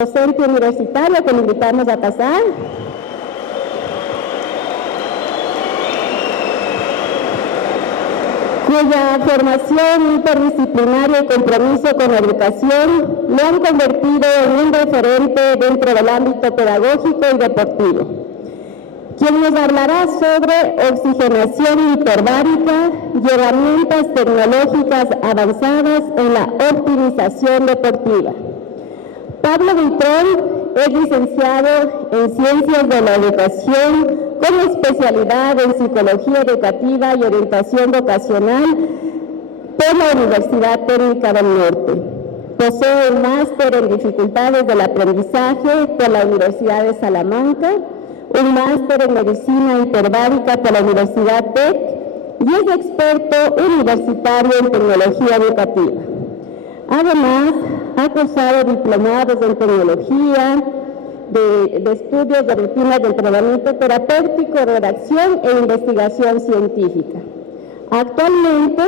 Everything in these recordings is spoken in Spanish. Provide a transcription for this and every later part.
Docente universitario que le invitamos a pasar. Cuya formación interdisciplinaria y compromiso con la educación lo han convertido en un referente dentro del ámbito pedagógico y deportivo. Quien nos hablará sobre oxigenación hiperbárica y herramientas tecnológicas avanzadas en la optimización deportiva. Pablo Buitrón es licenciado en Ciencias de la Educación con especialidad en Psicología Educativa y Orientación Vocacional por la Universidad Técnica del Norte. Posee un máster en Dificultades del Aprendizaje por la Universidad de Salamanca, un máster en Medicina Hiperbárica por la Universidad TEC y es experto universitario en Tecnología Educativa. Además, ha cursado diplomados en tecnología, de estudios de rutinas de entrenamiento terapéutico, redacción e investigación científica. Actualmente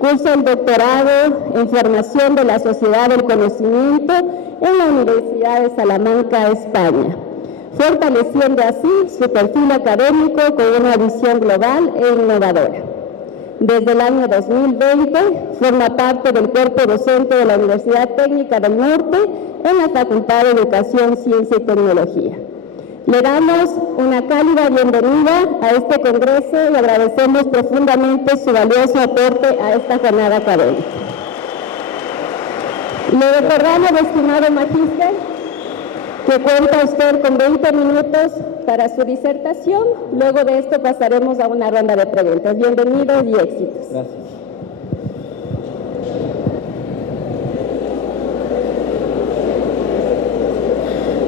cursa el doctorado en formación de la Sociedad del Conocimiento en la Universidad de Salamanca, España, fortaleciendo así su perfil académico con una visión global e innovadora. Desde el año 2020 forma parte del cuerpo docente de la Universidad Técnica del Norte en la Facultad de Educación, Ciencia y Tecnología. Le damos una cálida bienvenida a este congreso y agradecemos profundamente su valioso aporte a esta jornada académica. Le recordamos, estimado magíster, que cuenta usted con 20 minutos para su disertación. Luego de esto pasaremos a una ronda de preguntas. Bienvenidos y éxitos. Gracias.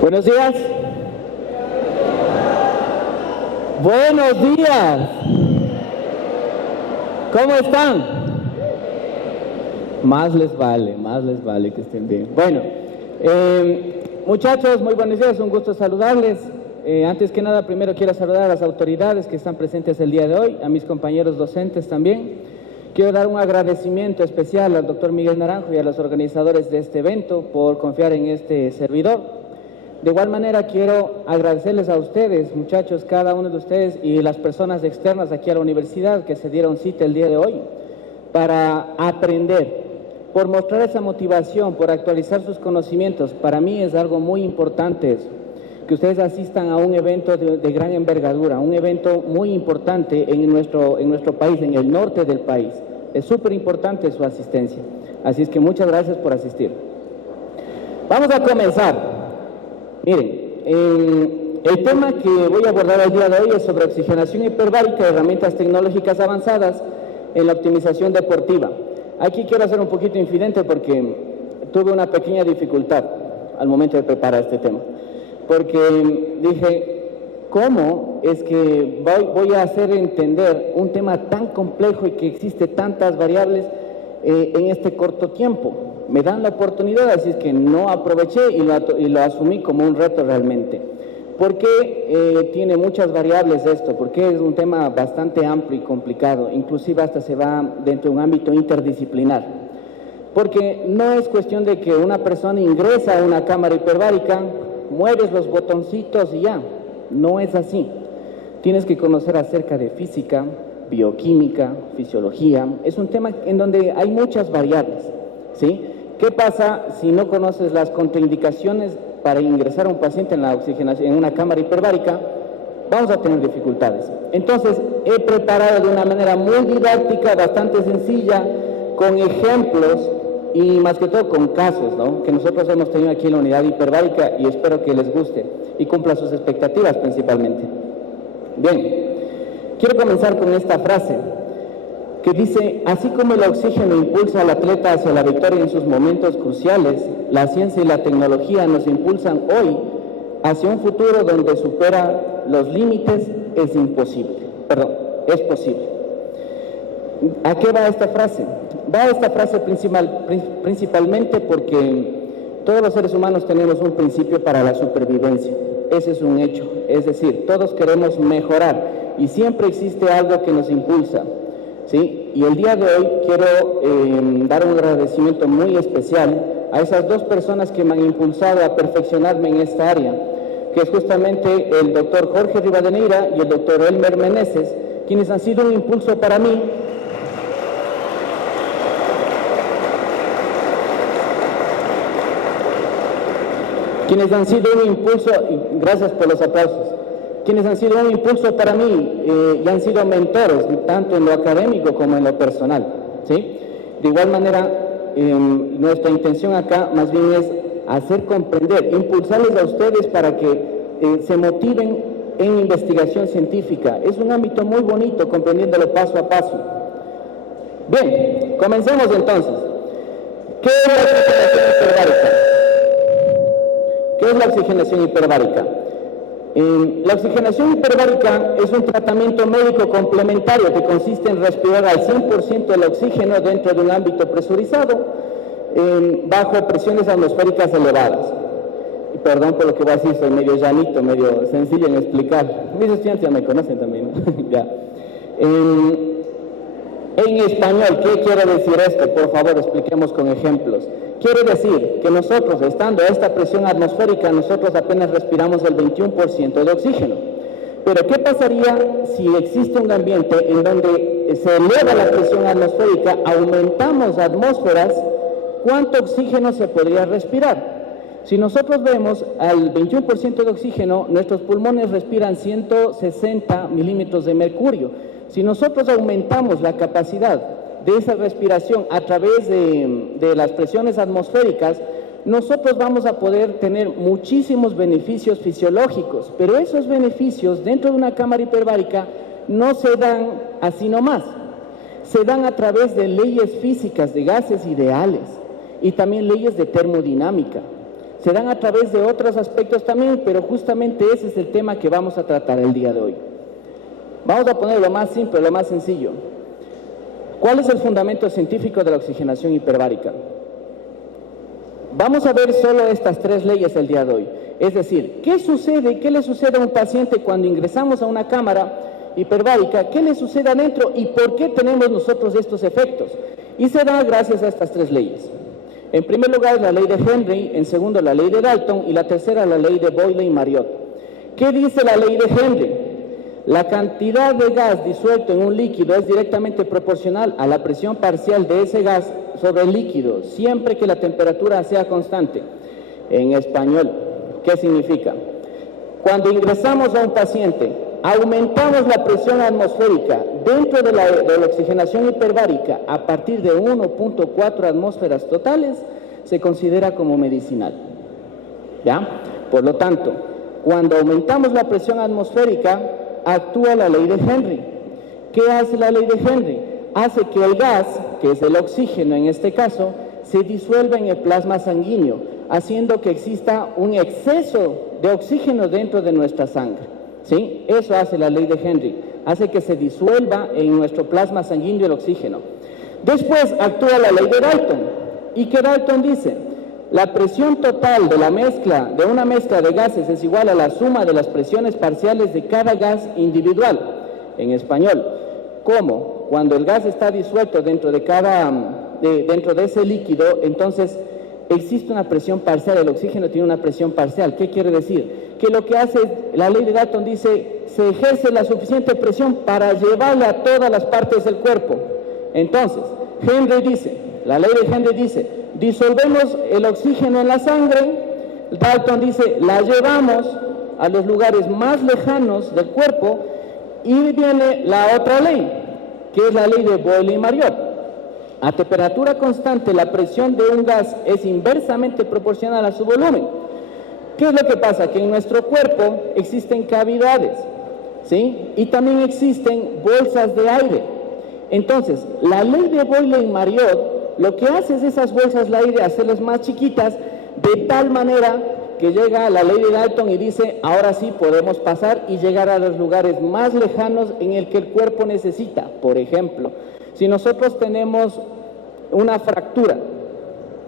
Buenos días. Buenos días. ¿Cómo están? Más les vale que estén bien. Bueno, muchachos, muy buenos días, un gusto saludarles. Antes que nada, primero quiero saludar a las autoridades que están presentes el día de hoy, a mis compañeros docentes también. Quiero dar un agradecimiento especial al doctor Miguel Naranjo y a los organizadores de este evento por confiar en este servidor. De igual manera, quiero agradecerles a ustedes, muchachos, cada uno de ustedes y las personas externas aquí a la universidad que se dieron cita el día de hoy para aprender, por mostrar esa motivación, por actualizar sus conocimientos. Para mí es algo muy importante eso, que ustedes asistan a un evento de gran envergadura, un evento muy importante en nuestro país, en el norte del país. Es súper importante su asistencia. Así es que muchas gracias por asistir. Vamos a comenzar. Miren, el tema que voy a abordar el día de hoy es sobre oxigenación hiperbárica y herramientas tecnológicas avanzadas en la optimización deportiva. Aquí quiero hacer un poquito infidente porque tuve una pequeña dificultad al momento de preparar este tema. Porque dije, ¿cómo es que voy a hacer entender un tema tan complejo y que existe tantas variables en este corto tiempo? Me dan la oportunidad, así es que no aproveché y lo asumí como un reto realmente. ¿Por qué tiene muchas variables esto? Porque es un tema bastante amplio y complicado, inclusive hasta se va dentro de un ámbito interdisciplinar. Porque no es cuestión de que una persona ingresa a una cámara hiperbárica, mueves los botoncitos y ya. No es así. Tienes que conocer acerca de física, bioquímica, fisiología. Es un tema en donde hay muchas variables, ¿sí? ¿Qué pasa si no conoces las contraindicaciones para ingresar a un paciente en la oxigenación, en una cámara hiperbárica? Vamos a tener dificultades. Entonces, he preparado de una manera muy didáctica, bastante sencilla, con ejemplos y más que todo con casos, ¿no?, que nosotros hemos tenido aquí en la unidad hiperbárica y espero que les guste y cumpla sus expectativas principalmente. Bien, quiero comenzar con esta frase que dice: así como el oxígeno impulsa al atleta hacia la victoria en sus momentos cruciales, la ciencia y la tecnología nos impulsan hoy hacia un futuro donde supera los límites, es posible. ¿A qué va esta frase? Va esta frase principalmente porque todos los seres humanos tenemos un principio para la supervivencia. Ese es un hecho, es decir, todos queremos mejorar y siempre existe algo que nos impulsa, ¿sí? Y el día de hoy quiero dar un agradecimiento muy especial a esas dos personas que me han impulsado a perfeccionarme en esta área, que es justamente el doctor Jorge Rivadeneira y el doctor Elmer Meneses, quienes han sido un impulso para mí. Quienes han sido un impulso, y gracias por los aplausos, quienes han sido un impulso para mí y han sido mentores, tanto en lo académico como en lo personal, ¿sí? De igual manera, nuestra intención acá más bien es hacer comprender, impulsarles a ustedes para que se motiven en investigación científica. Es un ámbito muy bonito, comprendiéndolo paso a paso. Bien, comencemos entonces. ¿Qué es la oxigenación hiperbárica? ¿Qué es la oxigenación hiperbárica? La oxigenación hiperbárica es un tratamiento médico complementario que consiste en respirar al 100% el oxígeno dentro de un ámbito presurizado bajo presiones atmosféricas elevadas. Y perdón por lo que voy a decir, soy medio llanito, medio sencillo en explicar. Mis estudiantes ya me conocen también, ¿no? Ya. En español, ¿qué quiere decir esto? Por favor, expliquemos con ejemplos. Quiere decir que nosotros, estando a esta presión atmosférica, nosotros apenas respiramos el 21% de oxígeno. Pero ¿qué pasaría si existe un ambiente en donde se eleva la presión atmosférica, aumentamos atmósferas? ¿Cuánto oxígeno se podría respirar? Si nosotros vemos al 21% de oxígeno, nuestros pulmones respiran 160 milímetros de mercurio. Si nosotros aumentamos la capacidad de esa respiración a través de las presiones atmosféricas, nosotros vamos a poder tener muchísimos beneficios fisiológicos, pero esos beneficios dentro de una cámara hiperbárica no se dan así nomás, se dan a través de leyes físicas de gases ideales y también leyes de termodinámica. Se dan a través de otros aspectos también, pero justamente ese es el tema que vamos a tratar el día de hoy. Vamos a poner lo más simple, lo más sencillo. ¿Cuál es el fundamento científico de la oxigenación hiperbárica? Vamos a ver solo estas tres leyes el día de hoy. Es decir, ¿qué sucede? ¿Qué le sucede a un paciente cuando ingresamos a una cámara hiperbárica? ¿Qué le sucede adentro y por qué tenemos nosotros estos efectos? Y se da gracias a estas tres leyes. En primer lugar, la ley de Henry, en segundo, la ley de Dalton y la tercera, la ley de Boyle y Marriott. ¿Qué dice la ley de Henry? La cantidad de gas disuelto en un líquido es directamente proporcional a la presión parcial de ese gas sobre el líquido, siempre que la temperatura sea constante. En español, ¿qué significa? Cuando ingresamos a un paciente, aumentamos la presión atmosférica dentro de la oxigenación hiperbárica a partir de 1.4 atmósferas totales, se considera como medicinal. ¿Ya? Por lo tanto, cuando aumentamos la presión atmosférica, actúa la ley de Henry. ¿Qué hace la ley de Henry? Hace que el gas, que es el oxígeno en este caso, se disuelva en el plasma sanguíneo, haciendo que exista un exceso de oxígeno dentro de nuestra sangre. ¿Sí? Eso hace la ley de Henry, hace que se disuelva en nuestro plasma sanguíneo el oxígeno. Después actúa la ley de Dalton. ¿Y qué Dalton dice? La presión total de una mezcla de gases es igual a la suma de las presiones parciales de cada gas individual. En español, ¿cómo? Cuando el gas está disuelto dentro de ese líquido, entonces existe una presión parcial, el oxígeno tiene una presión parcial. ¿Qué quiere decir? Que lo que hace, la ley de Dalton dice, se ejerce la suficiente presión para llevarla a todas las partes del cuerpo. Entonces, la ley de Henry dice, disolvemos el oxígeno en la sangre. Dalton dice, la llevamos a los lugares más lejanos del cuerpo. Y viene la otra ley, que es la ley de Boyle y Marriott. A temperatura constante, la presión de un gas es inversamente proporcional a su volumen. ¿Qué es lo que pasa? Que en nuestro cuerpo existen cavidades, ¿sí? Y también existen bolsas de aire. Entonces, la ley de Boyle y Marriott lo que hace es esas bolsas de aire hacerlas más chiquitas, de tal manera que llega la ley de Dalton y dice, ahora sí podemos pasar y llegar a los lugares más lejanos en el que el cuerpo necesita. Por ejemplo, si nosotros tenemos una fractura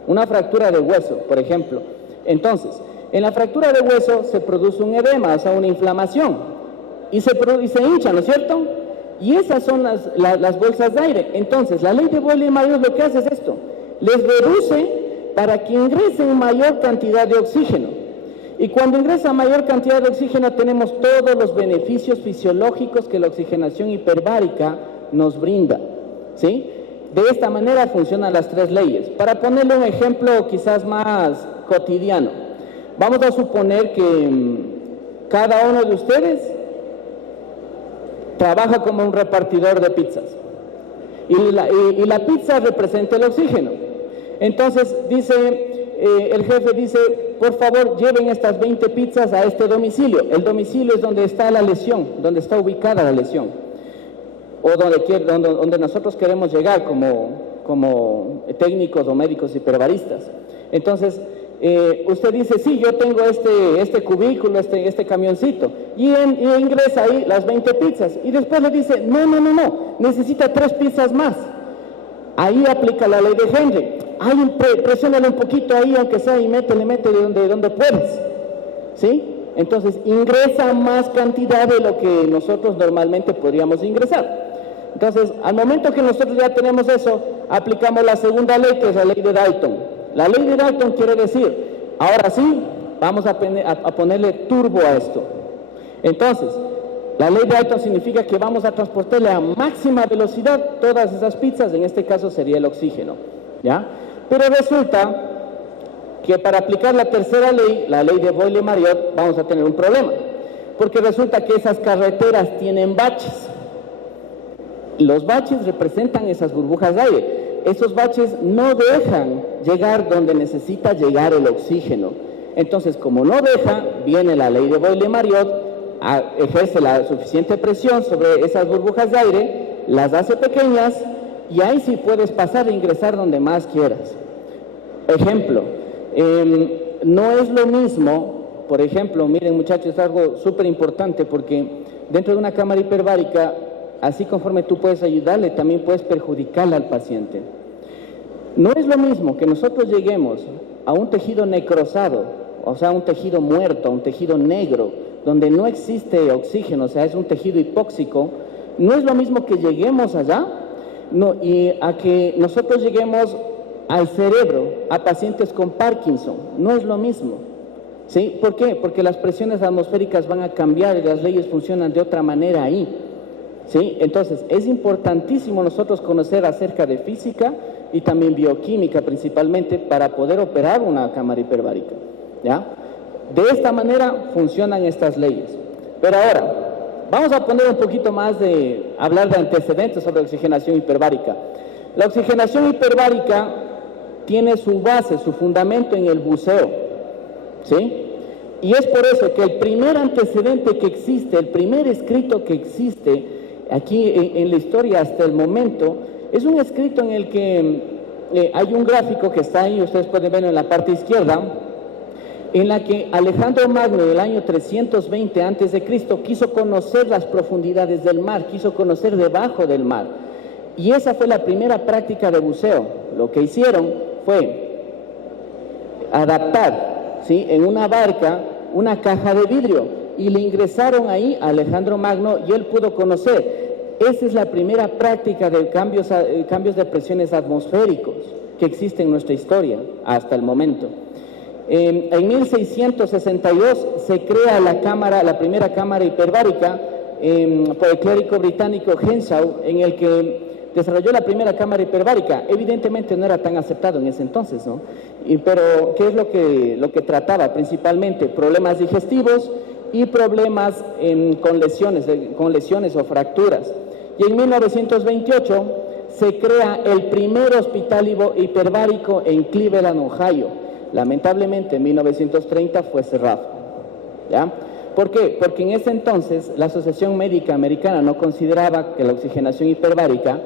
de hueso, por ejemplo, entonces, en la fractura de hueso se produce un edema, o sea, una inflamación, y se hincha, ¿no es cierto? Y esas son las bolsas de aire. Entonces, la ley de Boyle y Marriott lo que hace es esto, les reduce para que ingresen mayor cantidad de oxígeno. Y cuando ingresa mayor cantidad de oxígeno tenemos todos los beneficios fisiológicos que la oxigenación hiperbárica nos brinda, ¿sí? De esta manera funcionan las tres leyes. Para ponerle un ejemplo quizás más cotidiano, vamos a suponer que cada uno de ustedes trabaja como un repartidor de pizzas y la pizza representa el oxígeno. Entonces el jefe dice, por favor lleven estas 20 pizzas a este domicilio. El domicilio es donde está la lesión, donde está ubicada la lesión, o donde nosotros queremos llegar como técnicos o médicos hiperbaristas. Entonces usted dice, sí, yo tengo este cubículo, este camioncito, y ingresa ahí las 20 pizzas, y después le dice, no, necesita 3 pizzas más. Ahí aplica la ley de Henry. Presiónale un poquito ahí, aunque sea, y mete de donde puedes, ¿sí? Entonces ingresa más cantidad de lo que nosotros normalmente podríamos ingresar. Entonces, al momento que nosotros ya tenemos eso, aplicamos la segunda ley, que es la ley de Dalton. La ley de Dalton quiere decir, ahora sí, vamos a ponerle turbo a esto. Entonces, la ley de Dalton significa que vamos a transportarle a máxima velocidad todas esas pizzas, en este caso sería el oxígeno, ¿ya? Pero resulta que para aplicar la tercera ley, la ley de Boyle-Marriott, vamos a tener un problema, porque resulta que esas carreteras tienen baches. Los baches representan esas burbujas de aire. Esos baches no dejan llegar donde necesita llegar el oxígeno. Entonces, como no deja, viene la ley de Boyle-Marriott, ejerce la suficiente presión sobre esas burbujas de aire, las hace pequeñas, y ahí sí puedes pasar e ingresar donde más quieras. Ejemplo, no es lo mismo, por ejemplo, miren muchachos, es algo súper importante, porque dentro de una cámara hiperbárica, así conforme tú puedes ayudarle, también puedes perjudicarle al paciente. No es lo mismo que nosotros lleguemos a un tejido necrosado, o sea, un tejido muerto, un tejido negro, donde no existe oxígeno, o sea, es un tejido hipóxico. No es lo mismo que lleguemos allá, y a que nosotros lleguemos al cerebro, a pacientes con Parkinson. No es lo mismo, ¿sí? ¿Por qué? Porque las presiones atmosféricas van a cambiar y las leyes funcionan de otra manera ahí, ¿sí? Entonces, es importantísimo nosotros conocer acerca de física y también bioquímica principalmente para poder operar una cámara hiperbárica, ¿ya? De esta manera funcionan estas leyes. Pero ahora, vamos a poner un poquito más hablar de antecedentes sobre oxigenación hiperbárica. La oxigenación hiperbárica tiene su base, su fundamento en el buceo, ¿sí? Y es por eso que el primer antecedente que existe, el primer escrito que existe aquí en la historia hasta el momento, es un escrito en el que hay un gráfico que está ahí, ustedes pueden verlo en la parte izquierda, en la que Alejandro Magno, en el año 320 a.C., quiso conocer las profundidades del mar, quiso conocer debajo del mar. Y esa fue la primera práctica de buceo. Lo que hicieron fue adaptar, ¿sí?, en una barca una caja de vidrio, y le ingresaron ahí a Alejandro Magno y él pudo conocer. Esa es la primera práctica de cambios de presiones atmosféricos que existe en nuestra historia hasta el momento. En 1662 se crea la primera cámara hiperbárica por el clérigo británico Henshaw, en el que desarrolló la primera cámara hiperbárica. Evidentemente no era tan aceptado en ese entonces, ¿no? Pero ¿qué es lo que trataba? Principalmente problemas digestivos y problemas con lesiones o fracturas. Y en 1928 se crea el primer hospital hiperbárico en Cleveland, Ohio. Lamentablemente en 1930 fue cerrado, ¿ya? ¿Por qué? Porque en ese entonces la Asociación Médica Americana no consideraba que la oxigenación hiperbárica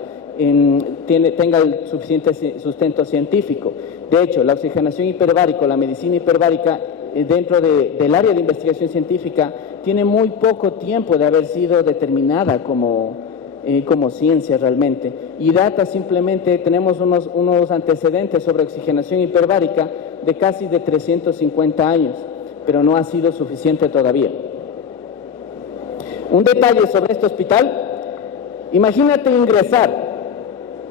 tenga el suficiente sustento científico. De hecho, la oxigenación hiperbárica, la medicina hiperbárica, dentro del área de investigación científica, tiene muy poco tiempo de haber sido determinada como ciencia realmente. Y data simplemente, tenemos unos antecedentes sobre oxigenación hiperbárica de casi de 350 años, pero no ha sido suficiente todavía. Un detalle sobre este hospital: imagínate ingresar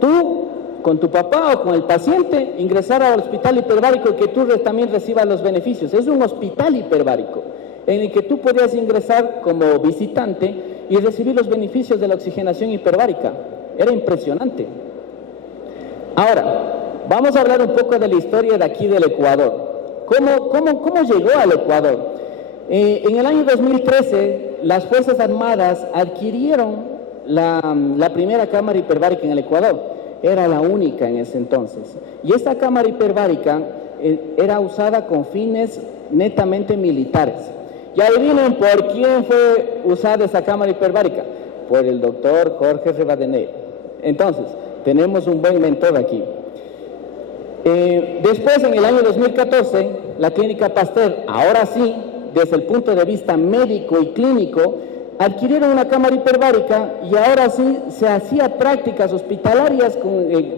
tú con tu papá o con el paciente, ingresar al hospital hiperbárico y que tú también recibas los beneficios. Es un hospital hiperbárico en el que tú podías ingresar como visitante y recibir los beneficios de la oxigenación hiperbárica. Era impresionante. Ahora, vamos a hablar un poco de la historia de aquí del Ecuador. ¿Cómo llegó al Ecuador? En el año 2013, las Fuerzas Armadas adquirieron la primera cámara hiperbárica en el Ecuador. Era la única en ese entonces. Y esta cámara hiperbárica era usada con fines netamente militares. Y adivinen por quién fue usada esa cámara hiperbárica. Por el doctor Jorge Rivadeneira. Entonces, tenemos un buen mentor aquí. Después, en el año 2014, la Clínica Pasteur, ahora sí, desde el punto de vista médico y clínico, adquirieron una cámara hiperbárica y ahora sí se hacía prácticas hospitalarias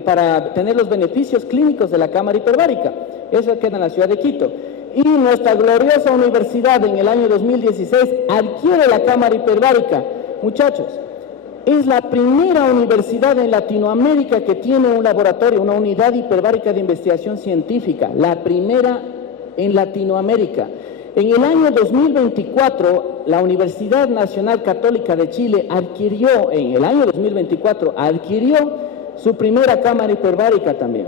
para tener los beneficios clínicos de la cámara hiperbárica. Eso queda en la ciudad de Quito. Y nuestra gloriosa universidad en el año 2016 adquiere la cámara hiperbárica. Muchachos, es la primera universidad en Latinoamérica que tiene un laboratorio, una unidad hiperbárica de investigación científica, la primera en Latinoamérica. En el año 2024, la Universidad Nacional Católica de Chile adquirió su primera cámara hiperbárica también,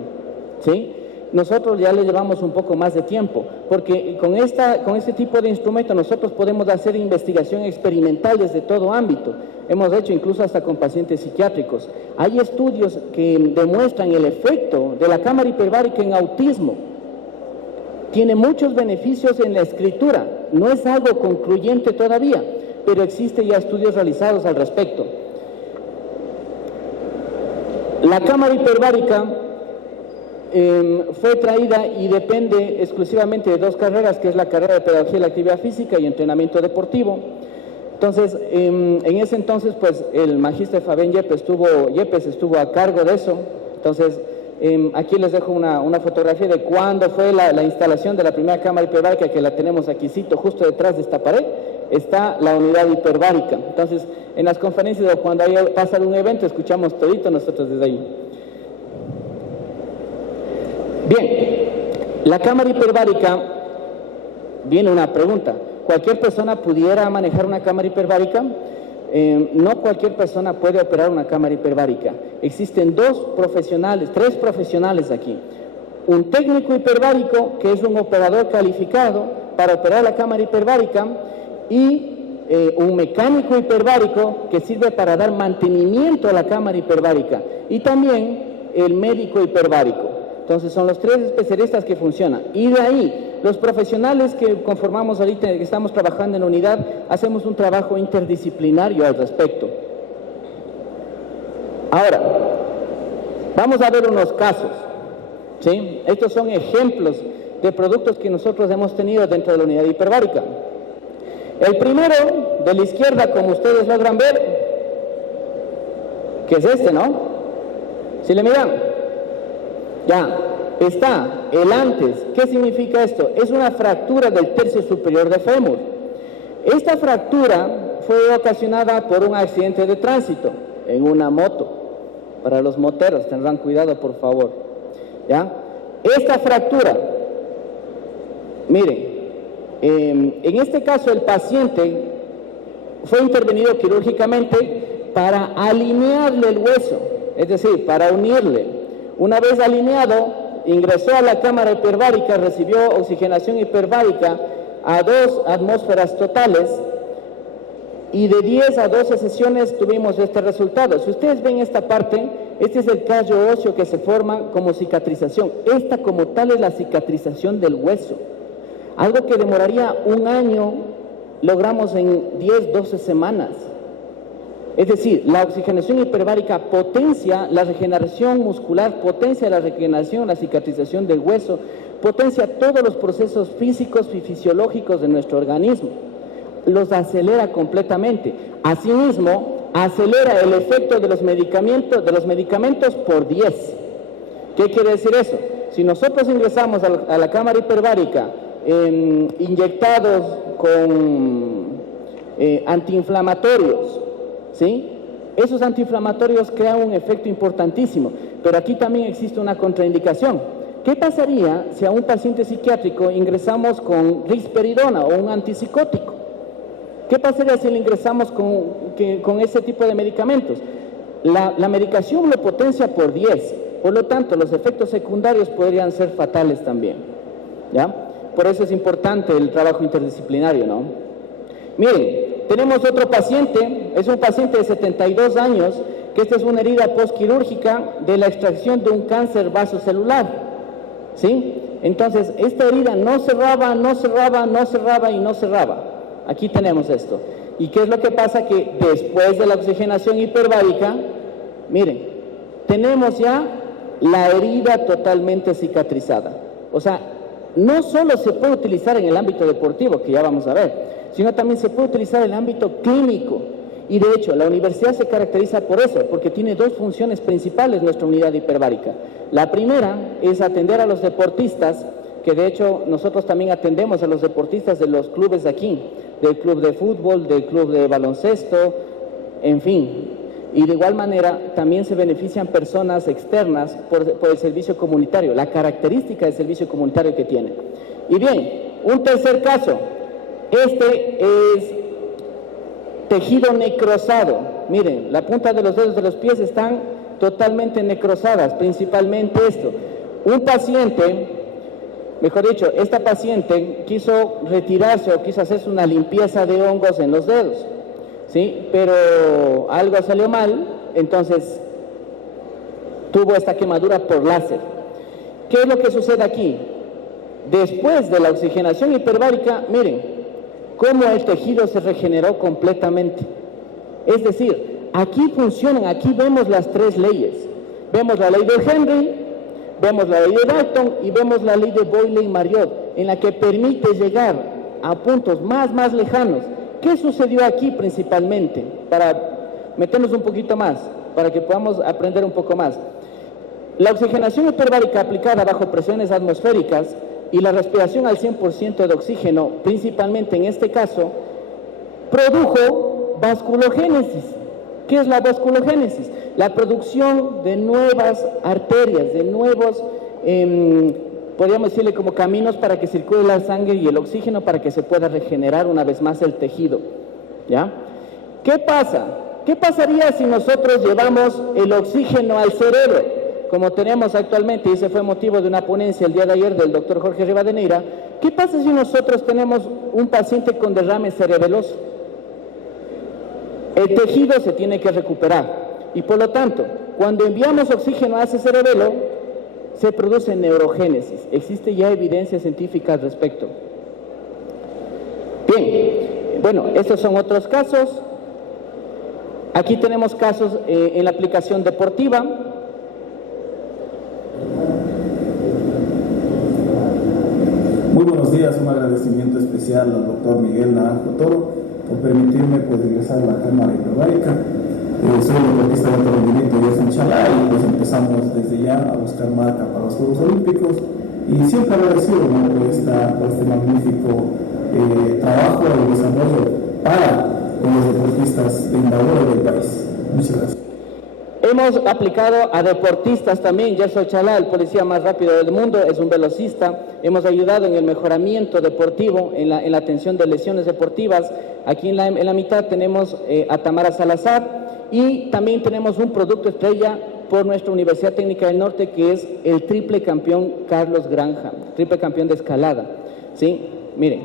¿sí? Nosotros ya le llevamos un poco más de tiempo, porque con este tipo de instrumentos nosotros podemos hacer investigación experimental desde todo ámbito. Hemos hecho incluso hasta con pacientes psiquiátricos. Hay estudios que demuestran el efecto de la cámara hiperbárica en autismo. Tiene muchos beneficios en la escritura. No es algo concluyente todavía, pero existen ya estudios realizados al respecto. La cámara hiperbárica fue traída y depende exclusivamente de dos carreras, que es la carrera de Pedagogía de la Actividad Física y Entrenamiento Deportivo. Entonces, en ese entonces, pues, el magíster Fabián Yepes estuvo a cargo de eso. Entonces, aquí les dejo una fotografía de cuándo fue la instalación de la primera cámara hiperbárica, que la tenemos aquí, justo detrás de esta pared, está la unidad hiperbárica. Entonces, en las conferencias o cuando pasa un evento, escuchamos todito nosotros desde ahí. Bien, la cámara hiperbárica, viene una pregunta. ¿Cualquier persona pudiera manejar una cámara hiperbárica? No cualquier persona puede operar una cámara hiperbárica. Existen tres profesionales aquí. Un técnico hiperbárico, que es un operador calificado para operar la cámara hiperbárica, y un mecánico hiperbárico que sirve para dar mantenimiento a la cámara hiperbárica, y también el médico hiperbárico. Entonces son los tres especialistas que funcionan. Y de ahí, los profesionales que conformamos ahorita, que estamos trabajando en la unidad, hacemos un trabajo interdisciplinario al respecto. Ahora, vamos a ver unos casos, ¿sí? Estos son ejemplos de productos que nosotros hemos tenido dentro de la unidad hiperbárica. El primero, de la izquierda, como ustedes logran ver, que es este, ¿no? ¿Sí le miran? Ya, está el antes. ¿Qué significa esto? Es una fractura del tercio superior de fémur. Esta fractura fue ocasionada por un accidente de tránsito en una moto. Para los moteros, tendrán cuidado, por favor. ¿Ya? Esta fractura, miren, en este caso el paciente fue intervenido quirúrgicamente para alinearle el hueso, es decir, para unirle. Una vez alineado, ingresó a la cámara hiperbárica, recibió oxigenación hiperbárica a 2 atmósferas totales, y de 10 a 12 sesiones tuvimos este resultado. Si ustedes ven esta parte, este es el callo óseo que se forma como cicatrización. Esta como tal es la cicatrización del hueso. Algo que demoraría un año, logramos en 10, 12 semanas. Es decir, la oxigenación hiperbárica potencia la regeneración muscular, potencia la regeneración, la cicatrización del hueso, potencia todos los procesos físicos y fisiológicos de nuestro organismo. Los acelera completamente. Asimismo, acelera el efecto de los medicamentos por 10. ¿Qué quiere decir eso? Si nosotros ingresamos a la cámara hiperbárica inyectados con antiinflamatorios, ¿sí? esos antiinflamatorios crean un efecto importantísimo, pero aquí también existe una contraindicación. ¿Qué pasaría si a un paciente psiquiátrico ingresamos con risperidona o un antipsicótico? ¿Qué pasaría si le ingresamos con ese tipo de medicamentos? La medicación lo potencia por 10, por lo tanto los efectos secundarios podrían ser fatales también, ¿ya? Por eso es importante el trabajo interdisciplinario, ¿no? Miren, tenemos otro paciente, es un paciente de 72 años, que esta es una herida postquirúrgica de la extracción de un cáncer vasocelular, ¿sí? Entonces, esta herida no cerraba y no cerraba. Aquí tenemos esto. ¿Y qué es lo que pasa? Que después de la oxigenación hiperbárica, miren, tenemos ya la herida totalmente cicatrizada. O sea, no solo se puede utilizar en el ámbito deportivo, que ya vamos a ver, sino también se puede utilizar en el ámbito clínico. Y de hecho, la universidad se caracteriza por eso, porque tiene dos funciones principales nuestra unidad hiperbárica. La primera es atender a los deportistas, que de hecho nosotros también atendemos a los deportistas de los clubes de aquí, del club de fútbol, del club de baloncesto, en fin. Y de igual manera también se benefician personas externas por el servicio comunitario, la característica del servicio comunitario que tiene. Y bien, un tercer caso, este es tejido necrosado. Miren, la punta de los dedos de los pies están totalmente necrosadas, principalmente esto. Un paciente, mejor dicho, esta paciente quiso retirarse o quiso hacerse una limpieza de hongos en los dedos, ¿sí? Pero algo salió mal, entonces tuvo esta quemadura por láser. ¿Qué es lo que sucede aquí? Después de la oxigenación hiperbárica, miren cómo el tejido se regeneró completamente. Es decir, aquí funcionan, aquí vemos las tres leyes. Vemos la ley de Henry, vemos la ley de Dalton y vemos la ley de Boyle-Marriott, en la que permite llegar a puntos más lejanos. ¿Qué sucedió aquí principalmente? Para meternos un poquito más, para que podamos aprender un poco más. La oxigenación hiperbárica aplicada bajo presiones atmosféricas y la respiración al 100% de oxígeno, principalmente en este caso, produjo vasculogénesis. ¿Qué es la vasculogénesis? La producción de nuevas arterias, de nuevos, podríamos decirle como caminos para que circule la sangre y el oxígeno para que se pueda regenerar una vez más el tejido, ¿ya? ¿Qué pasa? ¿Qué pasaría si nosotros llevamos el oxígeno al cerebro? Como tenemos actualmente, y ese fue motivo de una ponencia el día de ayer del doctor Jorge Rivadeneira, ¿qué pasa si nosotros tenemos un paciente con derrame cerebeloso? El tejido se tiene que recuperar y por lo tanto, cuando enviamos oxígeno a ese cerebelo, se produce neurogénesis. Existe ya evidencia científica al respecto. Bien, bueno, estos son otros casos. Aquí tenemos casos en la aplicación deportiva. Muy buenos días, un agradecimiento especial al doctor Miguel Naranjo Toro por permitirme ingresar a la cámara hiperbárica. Soy deportista de alto rendimiento y es en Chalá y pues empezamos desde ya a buscar marca para los Juegos Olímpicos y siempre agradecido, ¿no?, por este magnífico trabajo y desarrollo para los deportistas de indadores del país. Muchas gracias. Hemos aplicado a deportistas también. Gerson Chalá, el policía más rápido del mundo, es un velocista. Hemos ayudado en el mejoramiento deportivo, en la atención de lesiones deportivas. Aquí en la mitad tenemos a Tamara Salazar y también tenemos un producto estrella por nuestra Universidad Técnica del Norte, que es el triple campeón Carlos Granja, triple campeón de escalada, ¿sí? Miren,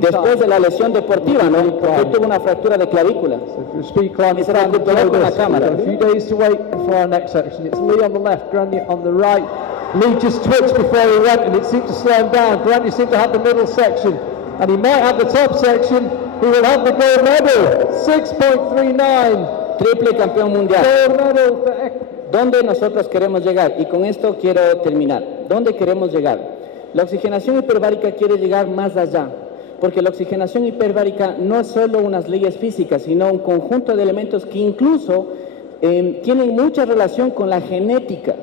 después de la lesión deportiva, ¿no?, porque tuvo una fractura de clavícula y se recuperó con la cámara. A few days to wait before our next section. It's Lee on the left, Grania on the right. Lee just twitched before he went and it seemed to slow him down. Grania seemed to have the middle section and he might have the top section. He will have the gold medal, 6.39. Triple campeón mundial. Gold medal for ¿Dónde nosotros queremos llegar? Y con esto quiero terminar. ¿Dónde queremos llegar? La oxigenación hiperbárica quiere llegar más allá, porque la oxigenación hiperbárica no es solo unas leyes físicas, sino un conjunto de elementos que incluso tienen mucha relación con la genética,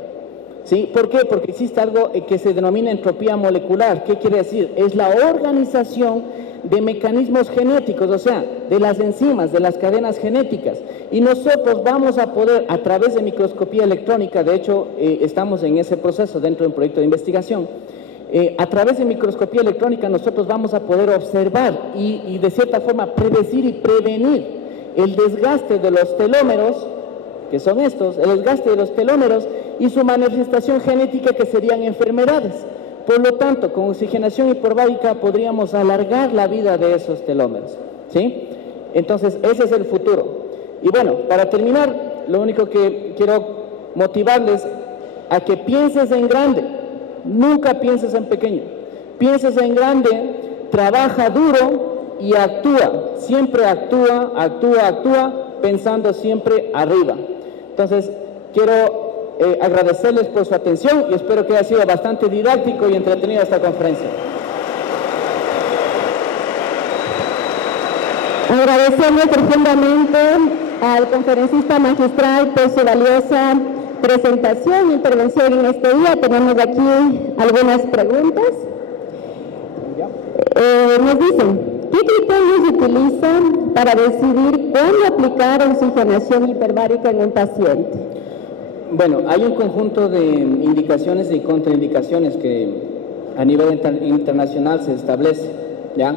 ¿sí? ¿Por qué? Porque existe algo que se denomina entropía molecular. ¿Qué quiere decir? Es la organización de mecanismos genéticos, o sea, de las enzimas, de las cadenas genéticas. Y nosotros vamos a poder, a través de microscopía electrónica, de hecho, estamos en ese proceso dentro de un proyecto de investigación, a través de microscopía electrónica nosotros vamos a poder observar y de cierta forma predecir y prevenir el desgaste de los telómeros, que son estos, el desgaste de los telómeros y su manifestación genética, que serían enfermedades. Por lo tanto, con oxigenación hiperbárica podríamos alargar la vida de esos telómeros, ¿sí? Entonces, ese es el futuro. Y bueno, para terminar, lo único que quiero motivarles a que pienses en grande, nunca pienses en pequeño, pienses en grande, trabaja duro y actúa, siempre actúa, pensando siempre arriba. Entonces, quiero agradecerles por su atención y espero que haya sido bastante didáctico y entretenida esta conferencia. Agradecemos profundamente al conferencista magistral por su valiosa presentación e intervención en este día. Tenemos aquí algunas preguntas. Nos dicen, ¿qué criterios utilizan para decidir cuándo aplicar oxigenación hiperbárica en un paciente? Bueno, hay un conjunto de indicaciones y contraindicaciones que a nivel internacional se establece, ¿ya?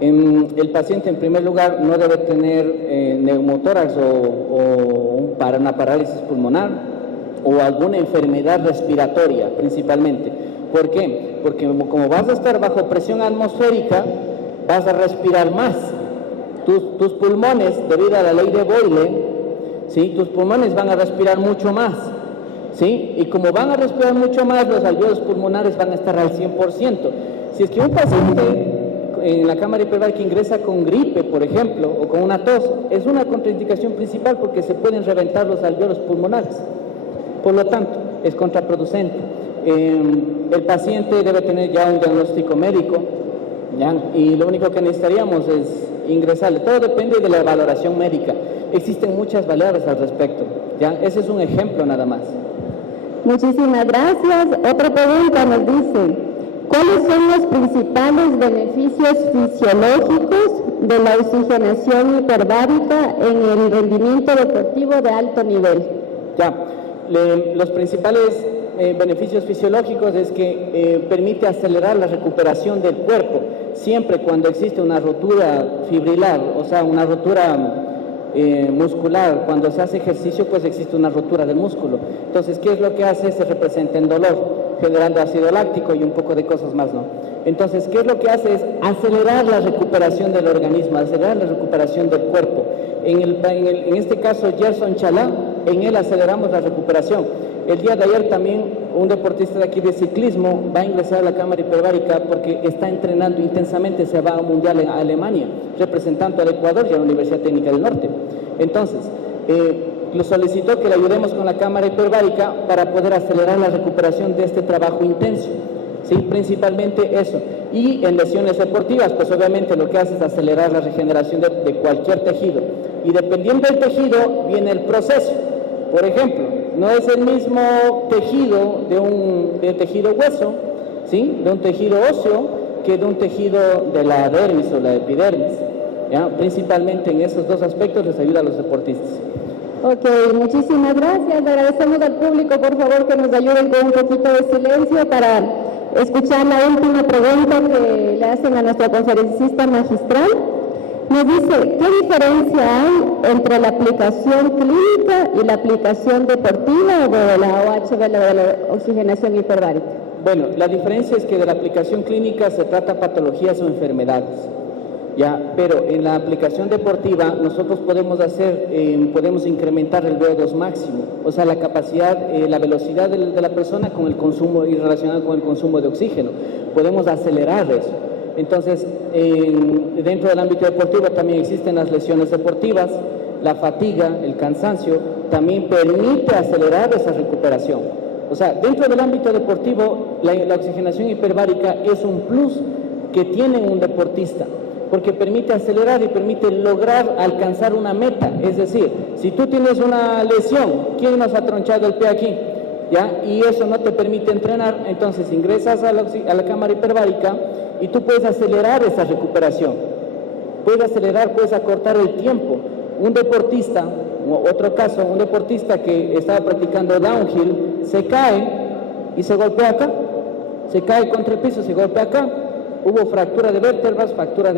El paciente, en primer lugar, no debe tener neumotórax o una parálisis pulmonar o alguna enfermedad respiratoria, principalmente. ¿Por qué? Porque como vas a estar bajo presión atmosférica, vas a respirar más. Tus pulmones, debido a la ley de Boyle, ¿sí? Tus pulmones van a respirar mucho más, ¿sí? Y como van a respirar mucho más, los alveolos pulmonares van a estar al 100%. Si es que un paciente en la cámara hiperbárica ingresa con gripe, por ejemplo, o con una tos, es una contraindicación principal porque se pueden reventar los alveolos pulmonares. Por lo tanto, es contraproducente. El paciente debe tener ya un diagnóstico médico, ¿ya? Y lo único que necesitaríamos es ingresarle. Todo depende de la valoración médica. Existen muchas variables al respecto, ¿ya? Ese es un ejemplo nada más. Muchísimas gracias. Otra pregunta nos dice, ¿cuáles son los principales beneficios fisiológicos de la oxigenación hiperbárica en el rendimiento deportivo de alto nivel? Ya, los principales beneficios fisiológicos es que permite acelerar la recuperación del cuerpo, siempre cuando existe una rotura fibrilar, o sea, una rotura muscular. Cuando se hace ejercicio, pues existe una rotura del músculo. Entonces, ¿qué es lo que hace? Se representa en dolor, generando ácido láctico y un poco de cosas más, ¿no? Entonces, ¿qué es lo que hace? Es acelerar la recuperación del organismo, acelerar la recuperación del cuerpo. En este caso, Gerson Chalá, en él aceleramos la recuperación. El día de ayer también un deportista de aquí de ciclismo va a ingresar a la cámara hiperbárica porque está entrenando intensamente, se va a un mundial en Alemania, representando al Ecuador y a la Universidad Técnica del Norte. Entonces, lo solicitó que le ayudemos con la cámara hiperbárica para poder acelerar la recuperación de este trabajo intenso, ¿sí? Principalmente eso. Y en lesiones deportivas, pues obviamente lo que hace es acelerar la regeneración de cualquier tejido. Y dependiendo del tejido, viene el proceso. Por ejemplo, no es el mismo tejido de un tejido hueso, ¿sí? De un tejido óseo, que de un tejido de la dermis o la epidermis, ¿ya? Principalmente en esos dos aspectos les ayuda a los deportistas. Ok, muchísimas gracias. Agradecemos al público, por favor, que nos ayuden con un poquito de silencio para escuchar la última pregunta que le hacen a nuestra conferencista magistral. Nos dice, ¿qué diferencia hay entre la aplicación clínica y la aplicación deportiva de la OHB, de la oxigenación hiperbárica? Bueno, la diferencia es que de la aplicación clínica se trata patologías o enfermedades, ¿ya? Pero en la aplicación deportiva nosotros podemos incrementar el VO2 máximo, o sea, la capacidad, la velocidad de la persona con el consumo y relacionado con el consumo de oxígeno. Podemos acelerar eso. Entonces, dentro del ámbito deportivo también existen las lesiones deportivas, la fatiga, el cansancio, también permite acelerar esa recuperación. O sea, dentro del ámbito deportivo, la oxigenación hiperbárica es un plus que tiene un deportista, porque permite acelerar y permite lograr alcanzar una meta. Es decir, si tú tienes una lesión, ¿quién nos ha tronchado el pie aquí? ¿Ya? Y eso no te permite entrenar, entonces ingresas a la cámara hiperbárica y tú puedes acelerar esa recuperación, puedes acelerar, puedes acortar el tiempo. Un deportista, otro caso, un deportista que estaba practicando downhill, se cae y se golpea acá, se cae contra el piso, se golpea acá, hubo fractura de vértebras, fractura de